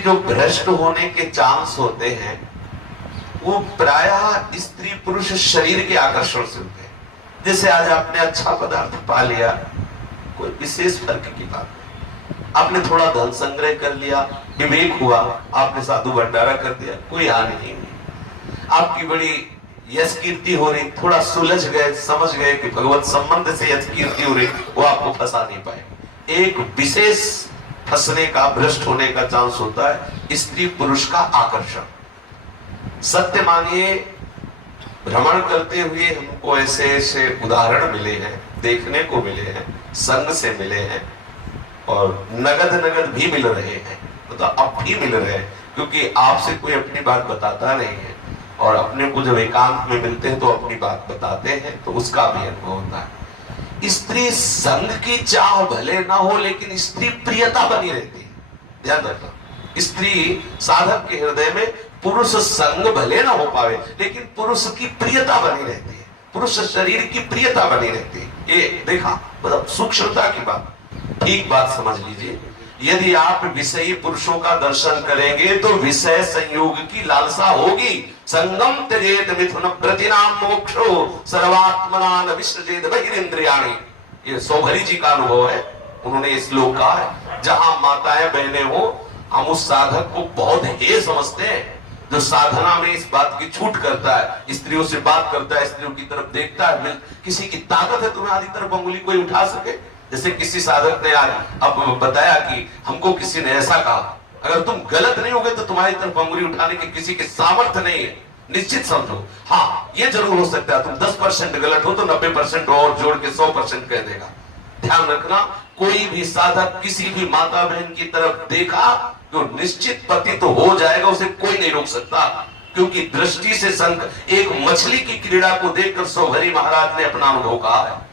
जो भ्रष्ट होने के चांस होते हैं वो प्रायः स्त्री पुरुष शरीर के आकर्षण से होते हैं। जैसे आज आपने अच्छा पदार्थ पा लिया, कोई विशेष फर्क की बात नहीं। आपने थोड़ा धन संग्रह कर लिया, विवेक हुआ, आपने साधु भंडारा कर दिया, कोई हानि नहीं हुई। आपकी बड़ी यश कीर्ति हो रही, थोड़ा सुलझ गए, समझ गए कि भगवत संबंध से यश कीर्ति हो रही, वो आपको फंसा नहीं पाए। एक विशेष फंसने का, भ्रष्ट होने का चांस होता है स्त्री पुरुष का आकर्षण। सत्य मानिए, भ्रमण करते हुए हमको ऐसे ऐसे उदाहरण मिले हैं, देखने को मिले हैं, संग से मिले हैं और नगद भी मिल रहे हैं, तो अब भी मिल रहे हैं, क्योंकि आपसे कोई अपनी बात बताता नहीं है और अपने को जब एकांत में मिलते हैं तो अपनी बात बताते हैं, तो उसका भी अनुभव होता है। स्त्री संग की चाह भले ना हो, लेकिन स्त्री प्रियता बनी रहती है। ध्यान रखना, स्त्री साधक के हृदय में पुरुष संग भले ना हो पावे, लेकिन पुरुष की प्रियता बनी रहती है, पुरुष शरीर की प्रियता बनी रहती है। ये देखा, मतलब सूक्ष्मता की बात, ठीक बात समझ लीजिए। यदि आप विषयी पुरुषों का दर्शन करेंगे तो विषय संयोग की लालसा होगी। संगम त्यजेत मिथुन प्रतिनाम मोक्षो सर्वात्मनान विसृजेत बहिरिंद्रियाणि। ये सौभरी जी का अनुभव है, उन्होंने इस श्लोक कहा है। जहां माताएं बहनें हो, हम उस साधक को बहुत हेय समझते हैं जो साधना में इस बात की छूट करता है, स्त्रियों से बात करता है, स्त्रियों की तरफ देखता है। किसी की ताकत है तुम्हें आदि तरफ अंगुली कोई उठा सके? जैसे किसी साधक ने आज अब बताया कि हमको किसी ने ऐसा कहा, अगर तुम गलत नहीं होगे तो तुम्हारी तरफ अंगुली उठाने की किसी के सामर्थ्य नहीं है, निश्चित समझो। हाँ, ये जरूर हो सकता है तुम 10% गलत हो तो 90% और जोड़ के 100% कह देगा। ध्यान रखना, कोई भी साधक किसी भी माता बहन की तरफ देखा तो निश्चित पति तो हो जाएगा, उसे कोई नहीं रोक सकता, क्योंकि दृष्टि से संग। एक मछली की क्रीड़ा को देखकर सौभरी महाराज ने अपना अनुभव कहा है।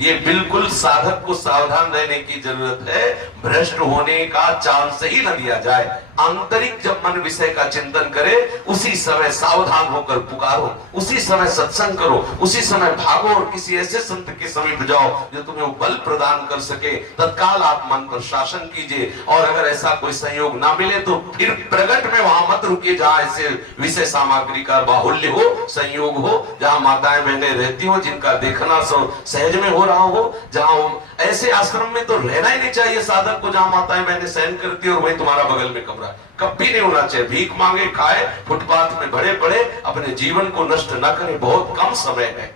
ये बिल्कुल साधक को सावधान रहने की जरूरत है, भ्रष्ट होने का चांस ही न दिया जाए। आंतरिक जब मन विषय का चिंतन करे, उसी समय सावधान होकर पुकारो, उसी समय सत्संग करो, उसी समय भागो और किसी ऐसे संत के समीप जाओ जो तुम्हें वो बल प्रदान कर सके। तत्काल आप मन पर शासन कीजिए, और अगर ऐसा कोई संयोग ना मिले तो फिर प्रगट में वहां मत रुकिए जहां ऐसे विषय सामग्री का बाहुल्य हो, संयोग हो, जहां माताएं बहनें रहती हो, जिनका देखना सहज में हो रहा हो, जहां ऐसे आश्रम में तो रहना ही नहीं चाहिए साधक को जहां माताएं बहनें सहन करती है और वही तुम्हारा बगल में कमरा। कभी नहीं होना चाहिए। भीख मांगे, खाए, फुटपाथ में भरे पड़े, अपने जीवन को नष्ट न करें। बहुत कम समय है,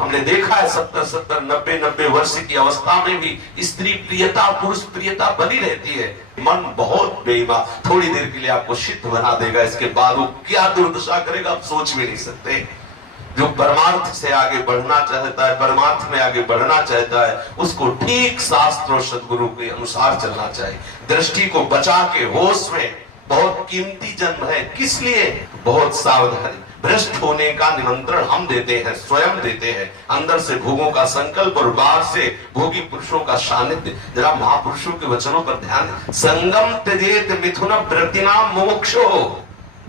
हमने देखा है 70-70, 90-90 वर्ष की अवस्था में भी स्त्री प्रियता, पुरुष प्रियता बनी रहती है। मन बहुत बेईमान, थोड़ी देर के लिए आपको सिद्ध बना देगा, इसके बाद वो क्या दुर्दशा करेगा आप सोच भी नहीं सकते। जो परमार्थ से आगे बढ़ना चाहता है, परमार्थ में आगे बढ़ना चाहता है, उसको ठीक शास्त्र और सदगुरु के अनुसार चलना चाहिए। दृष्टि को बचा के होश में, बहुत कीमती जन्म है, किस लिए? बहुत सावधानी। भ्रष्ट होने का निमंत्रण हम देते हैं, स्वयं देते हैं। अंदर से भोगों का संकल्प और बाहर से भोगी पुरुषों का सानिध्य। जरा महापुरुषों के वचनों पर ध्यान। संगम त्यजेत मिथुन प्रतिनाम मोक्षो।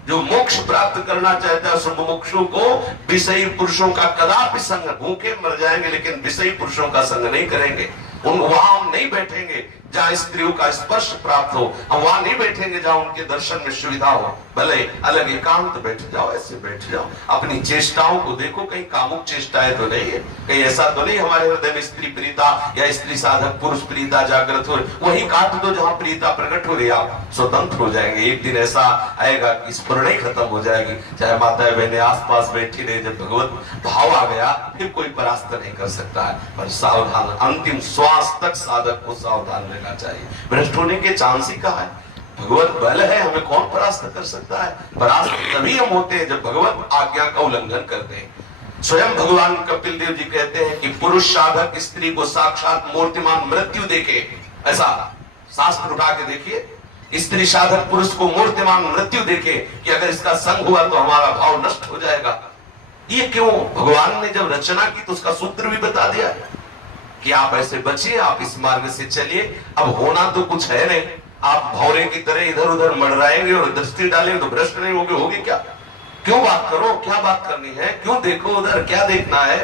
जो मोक्ष प्राप्त करना चाहता है उस मुमुक्षु को विषयी पुरुषों का कदापि संग, भूखे मर जाएंगे लेकिन विषयी पुरुषों का संग नहीं करेंगे। वहां हम नहीं बैठेंगे जहां स्त्रियों का स्पर्श प्राप्त हो, हम वहां नहीं बैठेंगे जहां उनके दर्शन में सुविधा हो। भले अलग एकांत बैठ जाओ, ऐसे बैठ जाओ, अपनी चेष्टाओं को देखो, कहीं कामुक चेष्टाएं तो नहीं है, कहीं ऐसा तो नहीं हमारे हृदय में स्त्री प्रियता या स्त्री साधक पुरुष प्रियता जागृत हो। वही काट दो जहां प्रियता प्रकट हो रही, आप स्वतंत्र हो जाएंगे। एक दिन ऐसा आएगा कि स्फुरण ही खत्म हो जाएगी, चाहे माताएं बहनें आसपास बैठी रहे। जब भगवत भाव आ गया फिर कोई परास्त नहीं कर सकता है। पर सावधान, अंतिम श्वास तक साधक को सावधान रहना चाहिए। भ्रष्ट होने के चांस ही कहा है, भगवत बल है, हमें कौन परास्त कर सकता है? परास्त तभी हम होते हैं जब भगवत आज्ञा का उल्लंघन करते हैं। स्वयं भगवान कपिल देव जी कहते हैं कि पुरुष साधक स्त्री को साक्षात मूर्तिमान मृत्यु देखे। ऐसा शास्त्र उठा के देखिए, स्त्री साधक पुरुष को मूर्तिमान मृत्यु देखे कि अगर इसका संग हुआ तो हमारा भाव नष्ट हो जाएगा। ये क्यों? भगवान ने जब रचना की तो उसका सूत्र भी बता दिया कि आप ऐसे बचिए, आप इस मार्ग से चलिए। अब होना तो कुछ है नहीं, आप भौरे की तरह इधर उधर मंडराएंगे और दृष्टि डालेंगे तो भ्रष्ट नहीं होगे, होगी क्या? क्यों बात करो, क्या बात करनी है? क्यों देखो उधर, क्या देखना है?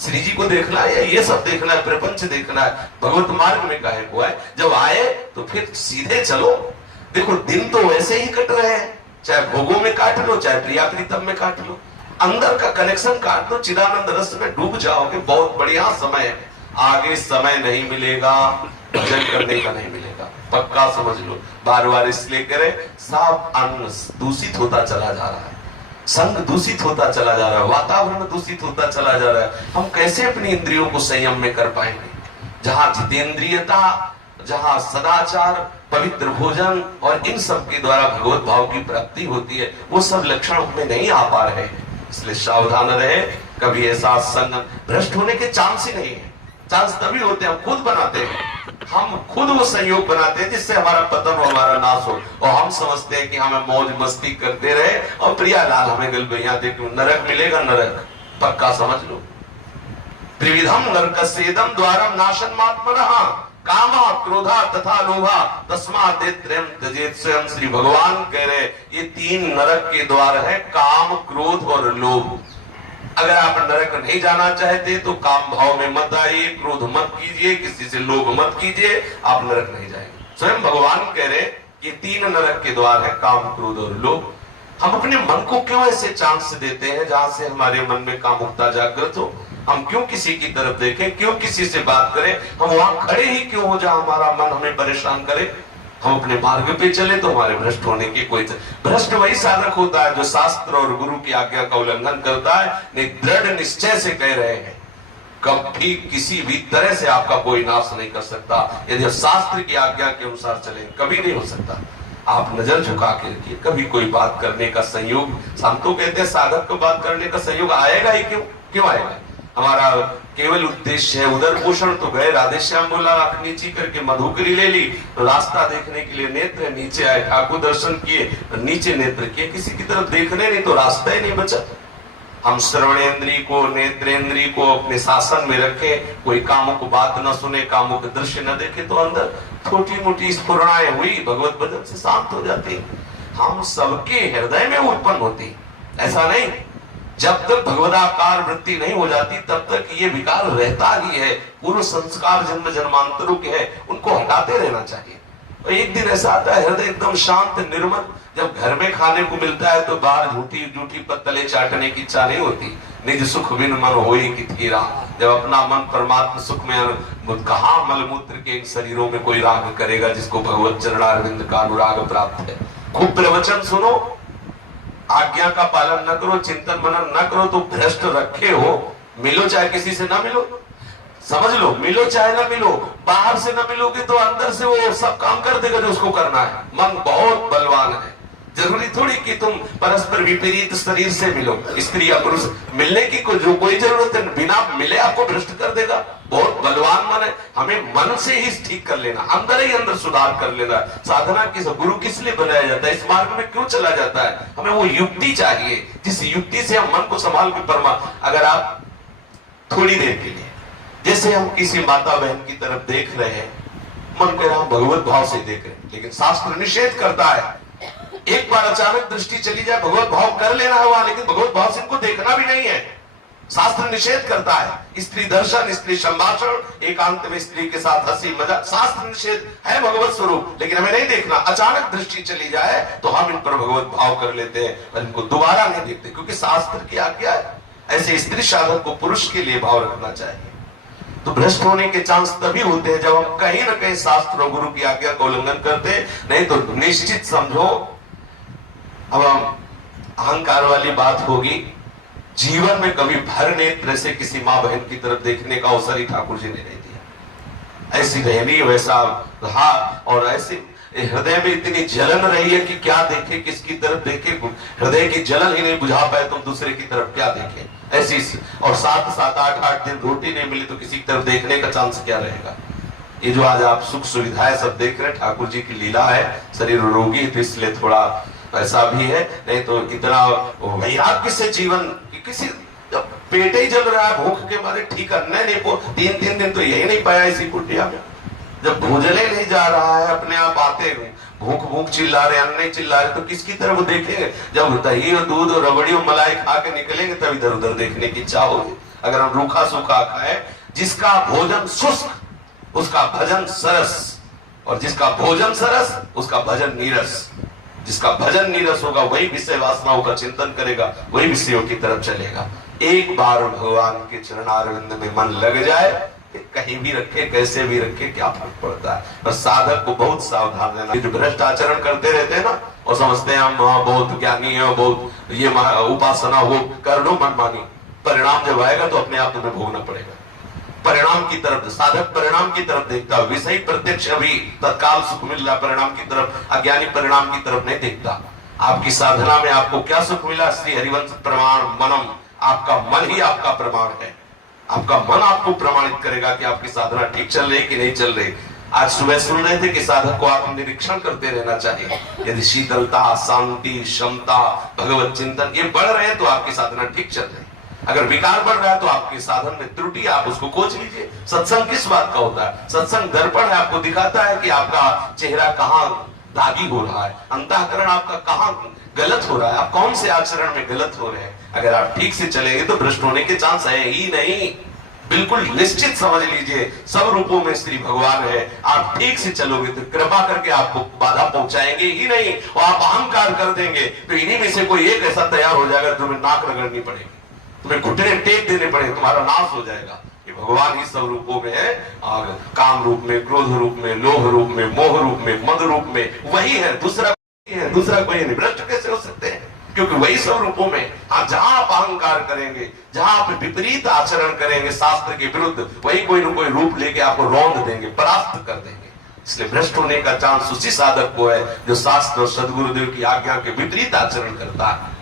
श्री जी को देखना है या ये सब देखना है, प्रपंच देखना है? भगवत मार्ग में काहे को है? जब आए तो फिर सीधे चलो। देखो दिन तो वैसे ही कट रहे हैं, चाहे भोगों में काट लो चाहे प्रिया प्रीतम में काट लो, अंदर का कनेक्शन काट दो, चिदानंद रस में डूब जाओगे, बहुत बढ़िया समय है। आगे समय नहीं मिलेगा, भजन करने का नहीं मिलेगा, पक्का समझ लो। बार बार इसलिए करें, सब अन्न दूषित होता चला जा रहा है, संग दूषित होता चला जा रहा है, वातावरण दूषित होता चला जा रहा है। हम कैसे अपनी इंद्रियों को संयम में कर पाएंगे? जहां जितेंद्रियता, जहां सदाचार, पवित्र भोजन और इन सब के द्वारा भगवत भाव की प्राप्ति होती है, वो सब लक्षण हमें नहीं आ पा रहे हैं। इसलिए सावधान रहे, कभी ऐसा संग भ्रष्ट होने के चांस ही नहीं है। चांस तभी होते हैं हम खुद बनाते हैं, हम खुद वो संयोग बनाते हैं जिससे हमारा पतन और हमारा नाश हो, और हम समझते हैं कि हमें मौज मस्ती करते रहे और प्रियालाल हमें गलबैया दे, नरक मिलेगा, नरक पक्का समझ लो। त्रिविधम नरकस्येदम द्वारम नाशनमात्मनः कामा क्रोधा तथा लोभा तस्मात् त्रयं त्यजेत। स्वयं श्री भगवान कह रहे ये तीन नरक के द्वार है, काम, क्रोध और लोभ। अगर आप नरक नहीं जाना चाहते तो काम भाव में मत आइए, क्रोध मत कीजिए, किसी से लोभ मत कीजिए, आप नरक नहीं जाएंगे। स्वयं भगवान कह रहे कि तीन नरक के द्वार है, काम, क्रोध और लोभ। हम अपने मन को क्यों ऐसे चांस देते हैं जहां से हमारे मन में कामुकता जागृत हो? हम क्यों किसी की तरफ देखें, क्यों किसी से बात करें? हम वहां खड़े ही क्यों हो जहां हमारा मन हमें परेशान करे? हम अपने मार्ग पे चले तो हमारे भ्रष्ट होने की कोई भ्रष्ट वही साधक होता है जो शास्त्र और गुरु की आज्ञा का उल्लंघन करता है। नहीं, दृढ़ निश्चय से कह रहे हैं कभी किसी भी तरह से आपका कोई नाश नहीं कर सकता यदि शास्त्र की आज्ञा के अनुसार चले, कभी नहीं हो सकता। आप नजर झुका के रखिए, कभी कोई बात करने का संयोग, हम तो कहते हैं साधक को बात करने का संयोग आएगा ही क्यों आएगा? हमारा केवल उद्देश्य है उदर पोषण, तो गए राधे श्याम बोला, आंख नीची करके मधुकरी ले ली, रास्ता देखने के लिए नेत्र नीचे आए, ठाकुर दर्शन किए, नीचे नेत्र किए, किसी की तरफ देखने नहीं तो रास्ता ही नहीं बचा। हम श्रवणेन्द्रिय को, नेत्रेंद्रिय को अपने शासन में रखें, कोई कामुक बात न सुने, कामुक दृश्य न देखे, तो अंदर छोटी मोटी स्फुरणाएं हुई भगवत भजन से शांत हो जाती। हम सबके हृदय में उत्पन्न होती, ऐसा नहीं। जब तक भगवदाकार वृत्ति नहीं हो जाती तब तक ये विकार रहता ही है। पूर्व संस्कार जन्म जन्मांतरों के हैं, उनको हटाते रहना चाहिए। और एक दिन ऐसा आता है हृदय एकदम शांत निर्मल, जब घर में खाने को मिलता है तो बाहर झूठी झूठी पत्तले चाटने की इच्छा नहीं होती। निज सुख बिन मन होई कि थीरा, जब अपना मन परमात्मा सुख में, कहाँ मलमूत्र के इन शरीरों में कोई राग करेगा जिसको भगवत चरणारविंद का अनुराग प्राप्त है। खूब प्रवचन सुनो, आज्ञा का पालन न करो, चिंतन मनन न करो तो भ्रष्ट रखे हो। मिलो चाहे किसी से ना मिलो, समझ लो, मिलो चाहे ना मिलो, बाहर से ना मिलोगे तो अंदर से वो सब काम कर देगा जो उसको करना है। मन बहुत बलवान है, जरूरी थोड़ी कि तुम परस्पर विपरीत शरीर से मिलो, स्त्री या पुरुष मिलने की कोई जरूरत है, बिना मिले आपको भ्रष्ट कर देगा। बहुत बलवान मन है, हमें मन से ही ठीक कर लेना, अंदर ही अंदर सुधार कर लेना। साधना गुरु किस लिए बनाया जाता है, इस मार्ग में क्यों चला जाता है? हमें वो युक्ति चाहिए जिस युक्ति से हम मन को संभाल के अगर आप थोड़ी देर के लिए, जैसे हम किसी माता बहन की तरफ देख रहे हैं, मन कह रहा भगवत भाव से देख रहे हैं, लेकिन शास्त्र निषेध करता है एक बार अचानक दृष्टि चली जाए भगवत भाव कर लेना है वहां, लेकिन भगवत भाव से इनको देखना भी नहीं है। शास्त्र निषेध करता है स्त्री दर्शन, स्त्री संभाषण, एकांत में स्त्री के साथ हंसी मजाक, शास्त्र निषेध है भगवत स्वरूप, लेकिन हमें नहीं देखना। अचानक दृष्टि चली जाए तो हम इन पर भगवत भाव कर लेते हैं और इनको दोबारा नहीं देखते, क्योंकि शास्त्र की आज्ञा है। ऐसे स्त्री साधक को पुरुष के लिए भाव रखना चाहिए। तो भ्रष्ट होने के चांस तभी होते हैं जब हम कहीं ना कहीं शास्त्र और गुरु की आज्ञा का उल्लंघन करते हैं। नहीं तो निश्चित समझो, अब अहंकार वाली बात होगी, जीवन में कभी भर नेत्र से किसी माँ बहन की तरफ देखने का अवसर ही ठाकुर जी ने नहीं दिया। ऐसी रहनी वैसा रहा, और ऐसे हृदय में इतनी जलन रही है कि क्या देखे, किसकी तरफ देखे, हृदय की जलन ही नहीं बुझा पाए तो दूसरे की तरफ क्या देखे। ऐसी और 7-8 दिन रोटी नहीं मिली तो किसी की तरफ देखने का चांस क्या रहेगा। ये जो आज आप सुख सुविधाएं सब देख रहे हैं, ठाकुर जी की लीला है। शरीर रोगी तो इसलिए थोड़ा ऐसा भी है, नहीं तो इतना वैराग्य से जीवन, किसी जब पेट ही जल रहा है भूख के मारे, ठीक करने नहीं पो 3 दिन तो यही नहीं पाया इसी कुटिया में। जब भोजने नहीं जा रहा है, अपने आप आते भूख चिल्ला रहे, अन्न नहीं चिल्ला रहे, तो किसकी तरफ देखेंगे? जब दही और दूध और रबड़ी और मलाई खा के निकलेंगे तब इधर उधर देखने की इच्छा होगी। अगर हम रूखा सूखा खाए, जिसका भोजन शुष्क उसका भजन सरस, और जिसका भोजन सरस उसका भजन नीरस। जिसका भजन नीरस होगा वही विषय वासनाओं का चिंतन करेगा, वही विषयों की तरफ चलेगा। एक बार भगवान के चरणारविंद में मन लग जाए, कहीं भी रखे कैसे भी रखे क्या फर्क पड़ता है। पर साधक को बहुत सावधान रहना। जो भ्रष्ट आचरण करते रहते हैं ना, और समझते हैं हम बहुत ज्ञानी है, बहुत ये उपासना वो कर लो मनमानी, परिणाम जब आएगा तो अपने आप तुम्हें भोगना पड़ेगा। परिणाम की तरफ साधक परिणाम की तरफ देखता, विषय प्रत्यक्ष अभी तत्काल सुख मिल रहा, परिणाम की तरफ, अज्ञानी परिणाम की तरफ नहीं देखता। आपकी साधना में आपको क्या सुख मिला, श्री हरिवंश प्रमाण मनम, आपका मन ही आपका प्रमाण है। आपका मन आपको प्रमाणित करेगा कि आपकी साधना ठीक चल रही कि नहीं चल रही। आज सुबह सुन रहे थे कि साधक को आप निरीक्षण करते रहना चाहिए। यदि शीतलता, शांति, क्षमता, भगवत चिंतन ये बढ़ रहे हैं तो आपकी साधना ठीक चल रही। अगर विकार बढ़ रहा है तो आपके साधन में त्रुटि, आप उसको खोज लीजिए। सत्संग किस बात का होता है? सत्संग दर्पण है, आपको दिखाता है कि आपका चेहरा कहाँ दागी हो रहा है, अंतःकरण आपका कहाँ गलत हो रहा है, आप कौन से आचरण में गलत हो रहे हैं। अगर आप ठीक से चलेंगे तो भ्रष्ट होने के चांस है ही नहीं। बिल्कुल निश्चित समझ लीजिए, सब रूपों में श्री भगवान है। आप ठीक से चलोगे तो कृपा करके आपको बाधा पहुंचाएंगे ही नहीं, और आप अहंकार कर देंगे तो इन्हीं में से कोई एक ऐसा तैयार हो जाएगा, तुम्हें नाक रगड़नी पड़ेगी, तुम्हें घुटने टेक देने पड़ेंगे, तुम्हारा नाश हो जाएगा। ये भगवान ही सब रूपों में है, और काम रूप में, क्रोध रूप में, लोभ रूप में, मोह रूप में, मद रूप में, वही है, दूसरा कोई नहीं। भ्रष्ट कैसे हो सकते हैं? क्योंकि वही सब रूपों में। आप जहां आप अहंकार करेंगे, जहां आप विपरीत आचरण करेंगे शास्त्र के विरुद्ध, वही कोई न कोई रूप लेके आपको रौंद देंगे, परास्त कर देंगे। इसलिए भ्रष्ट होने का चांस उसी साधक को है जो शास्त्र और सदगुरुदेव की आज्ञा के विपरीत आचरण करता है।